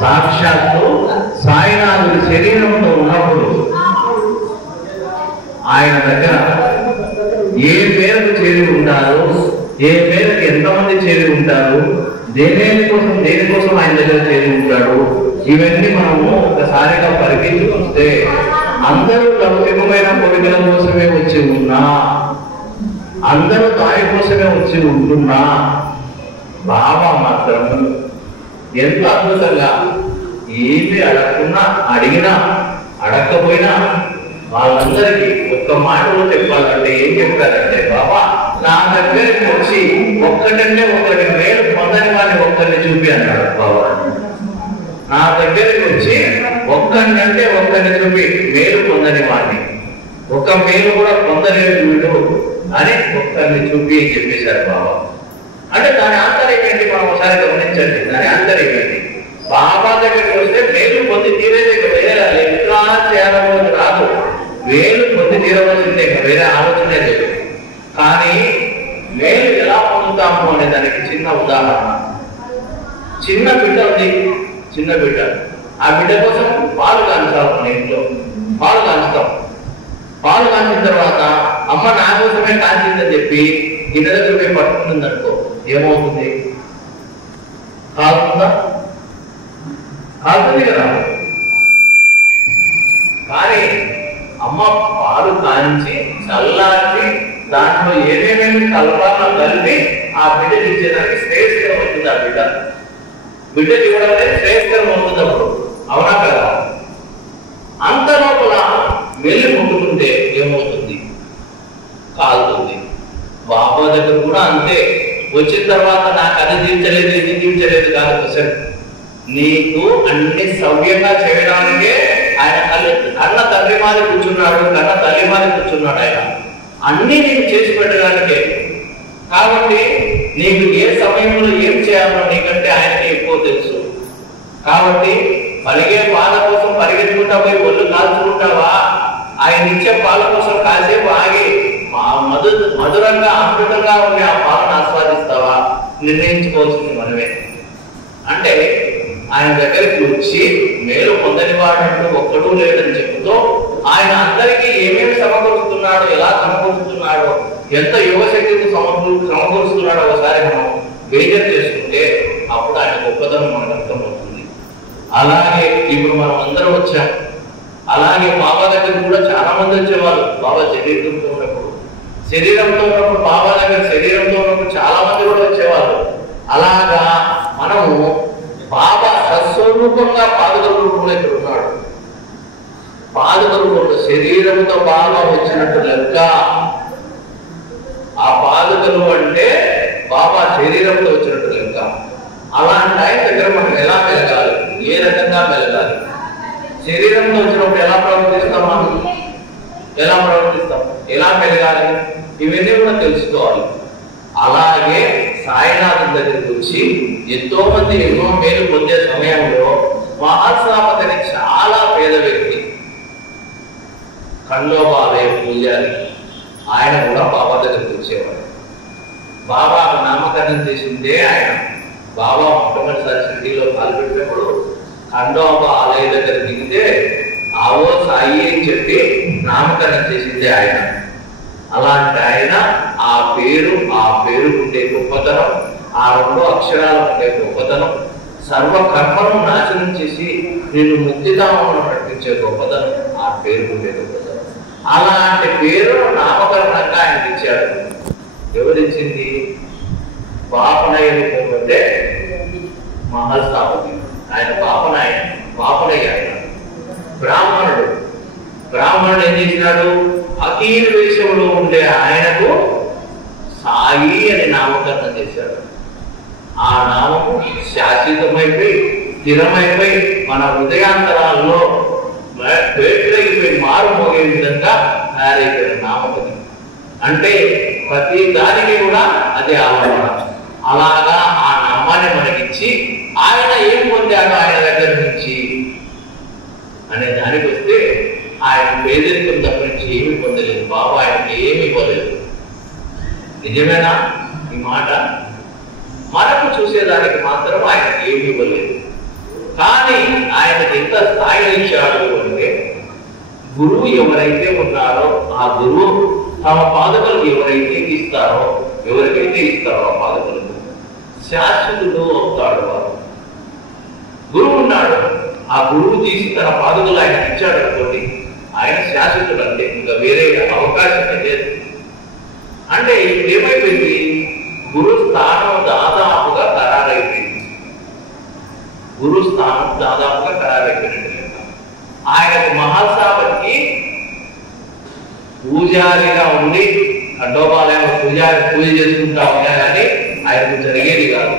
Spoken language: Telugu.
సాక్షాత్తు సాయినాథుడి శరీరంతో ఉన్నప్పుడు ఆయన దగ్గర ఏ మేరకు చేరి ఉంటారు, ఏ మేరకు ఎంతమంది చేరి ఉంటారు, దేనికోసం ఆయన దగ్గర చేరి ఉంటాడు, ఇవన్నీ మనము ఒకసారిగా పరిగెత్తి చూస్తే అందరూ లౌకికమైన కోరికల కోసమే వచ్చి ఉన్నా, అందరూ దాని కోసమే వచ్చి ఉంటున్నా, బాబా మాత్రం ఎంత అద్భుతంగా ఏమి అడగకున్నా, అడిగినా అడగకపోయినా వాళ్ళందరికీ ఒక్క మాటలో చెప్పాలంటే ఏం చెప్పారంటే, బాబా నా దగ్గరికి వచ్చి ఒక్కటంటే ఒకటి మేలు పొందని వాడిని ఒక్కరిని చూపి అన్నాడు బాబా. నా దగ్గరికి వచ్చి ఒక్కడినంటే ఒక్కరిని చూపి మేలు పొందని వాడిని, ఒక మేలు కూడా పొందలేదు వీడు అని ఒక్కరిని చూపి అని చెప్పేశారు బాబా. అంటే దాని ఆంతర్యం ఏంటి మనం ఒకసారి గమనించండి. దాని ఆంతర్యం ఏంటి? బాబా దగ్గరికి వస్తే మేలు పొంది తీరేది వేరే చేయాలని రాదు, మేలు పొంది తీరవలసిందే, వేరే ఆలోచనే లేదు. కానీ మేలు ఎలా పొందుతాము అనే దానికి చిన్న ఉదాహరణ. చిన్న బిడ్డ ఉంది, చిన్న బిడ్డ, ఆ బిడ్డ కోసం పాలు కాంచాలి. మన ఇంట్లో పాలు కాంచుతాం. పాలు కాంచిన తర్వాత అమ్మ నా కోసమే కాంచిందని చెప్పి ఇంటి దగ్గర పోయి పట్టుకుంటుంది అనుకో, ఏమవుతుంది? కాలుతుందా? కాలుతుంది కదా. కానీ అమ్మ పాలు కాంచి చల్లార్చి దాంట్లో ఏమేమి కలపాలో కలిపి ఆ బిడ్డకి ఇచ్చేదానికి శ్రేయస్కరం అవుతుంది. ఆ బిడ్డకి ఇవ్వడం అనేది శ్రేయస్కరం అవుతుంది అప్పుడు, అవునా కదా? అంత లోపల వెళ్ళి ముట్టుకుంటే ఏమవుతుంది? కాలుతుంది. బాబా దగ్గర కూడా అంతే. వచ్చిన తర్వాత నాకు అది తీర్చలేదు, ఇది తీర్చలేదు కాదు క్వశ్చన్. నీకు అన్ని సవ్యంగా చేయడానికే ఆయన కన్న తండ్రి మాది కూర్చున్నాడు, కన్న తల్లి మాది కూర్చున్నాడు. ఆయన అన్ని నీకు చేసి పెట్టడానికే. కాబట్టి నీకు ఏ సమయంలో ఏం చేయాలో నీకంటే ఆయనకి ఎక్కువ తెలుసు. కాబట్టి పరిగే పాల కోసం పరిగెత్తుకుంటా పోయి ఒళ్ళు కాల్చుకుంటావా? ఆయన ఇచ్చే పాల కోసం కాసేపు ఆగి మధురంగా అమృతంగా ఉండే ఆ పాలను ఆస్వాదిస్తావా? నిర్ణయించుకోవాల్సింది మనమే. అంటే ఆయన దగ్గరికి వచ్చి మేలు పొందని వాడంటూ ఒక్కడూ లేదని చెబుతూ ఆయన అందరికీ ఏమేమి సమకూరుస్తున్నాడో, ఎలా సమకూరుస్తున్నాడో, ఎంత యువశక్తికి సమకూరుస్తున్నాడో ఒకసారి మనం వేజర్ చేసుకుంటే అప్పుడు ఆయన గొప్పతనం మనకు అర్థమవుతుంది. అలాగే ఇప్పుడు మనం అందరం వచ్చాం. అలాగే బాబా దగ్గర కూడా చాలా మంది వచ్చేవాళ్ళు. బాబా శరీరంతో ఉన్నప్పుడు బాబా దగ్గర శరీరంతో ఉన్నప్పుడు చాలా మంది కూడా వచ్చేవాళ్ళు. అలాగా మనము బాబా సస్వరూపంగా పాదుక రూపంలో ఇక్కడ ఉన్నాడు. పాదుక రూపంలో శరీరంతో బాగా వచ్చినట్టు లెక్క. ఆ పాదుకలు అంటే బాబా శరీరంతో వచ్చినట్టు లెక్క. అలాంటి ఆయన దగ్గర మనం ఎలా మెలగాలి, ఏ రకంగా మెలగాలి? శరీరంతో వచ్చినప్పుడు ఎలా ప్రవర్తిస్తాం, మనం ఎలా ప్రవర్తిస్తాం, ఎలా మెలగాలి, ఇవన్నీ కూడా తెలుసుకోవాలి. అలాగే సాయినాథం దగ్గరికి వచ్చి ఎంతో మంది ఎన్నో మేలు పొందే సమయంలో మహాత్మాపతిని చాలా పేద వ్యక్తి, ఖండోబాలయ పూజారి, ఆయన కూడా బాబా దగ్గరికి వచ్చేవాడు. బాబాకు నామకరణం చేసిందే ఆయన. బాబా మొట్టమొదటిసారి షిరిడీలో పాల్గొన్నప్పుడు ఖండోబా ఆలయ దగ్గర దిగితే ఆవో సాయి అని చెప్పి నామకరణం చేసిందే ఆయన. అలాంటి ఆయన ఆ పేరుకుండే గొప్పతనం, ఆ 2 అక్షరాలు ఉండే గొప్పతనం, సర్వకర్మను నాశనం చేసి నిన్ను ముక్తిధామంలో నడిపించే గొప్పతనం ఆ పేరుకుండే గొప్పతనం. అలాంటి పేరును నామకరణంగా ఆయన ఇచ్చాడు. ఎవరిచ్చింది? పాపనయ్య రూపంలో మహాస్థాపతి. ఆయన పాపనయ్య ఆయన బ్రాహ్మణుడు ఏం చేసినాడు? అఖీల వేషంలో ఉండే ఆయనకు సాయి అని నామకరణం చేశాడు. ఆ నామము శాశ్వతమైపోయి స్థిరమైపోయి మన హృదయాంతరాల్లో పేటలైపోయి మారు మోగే విధంగా తయారైపోయిన నామపతి. అంటే ప్రతి దానికి కూడా అదే ఆలోచన. అలాగా ఆ నామాన్ని మనకిచ్చి ఆయన ఏం పొందాడో ఆయన దగ్గర నుంచి అనే దానికి వస్తే ఆయన పేదరికం తప్ప నుంచి ఏమి పొందలేదు. బాబా ఆయనకి ఏమి ఇవ్వలేదు. నిజమేనా ఈ మాట? మనకు చూసేదానికి మాత్రం ఆయన ఏమి ఇవ్వలేదు. కానీ ఆయనకి ఎంత స్థాయిని ఇచ్చాడు అంటే, గురువు ఎవరైతే ఉన్నారో ఆ గురువు తమ పాదకులకు ఎవరైతే ఇస్తారో ఆ పాదకులకు శాశ్వతుడు అవుతాడు వారు. గురువు ఉన్నాడు, ఆ గురువు తీసి తన పాదకులు ఆయన ఇచ్చాడు అనుకోండి, ఆయన శాశ్వతుడు. అంటే ఇంకా వేరే అవకాశం లేదు. అంటే ఇప్పుడు ఏమైపోయింది, గురు స్థానం దాదాపుగా ఖరారైపోయింది. గురు స్థానం దాదాపుగా ఖరారైపోయినట్టు. ఆయనకు మహాసభకి పూజారిగా ఉండి ఖండోపాలయం పూజ చేసుకుంటా ఉన్నా కానీ ఆయనకు జరిగేది కాదు.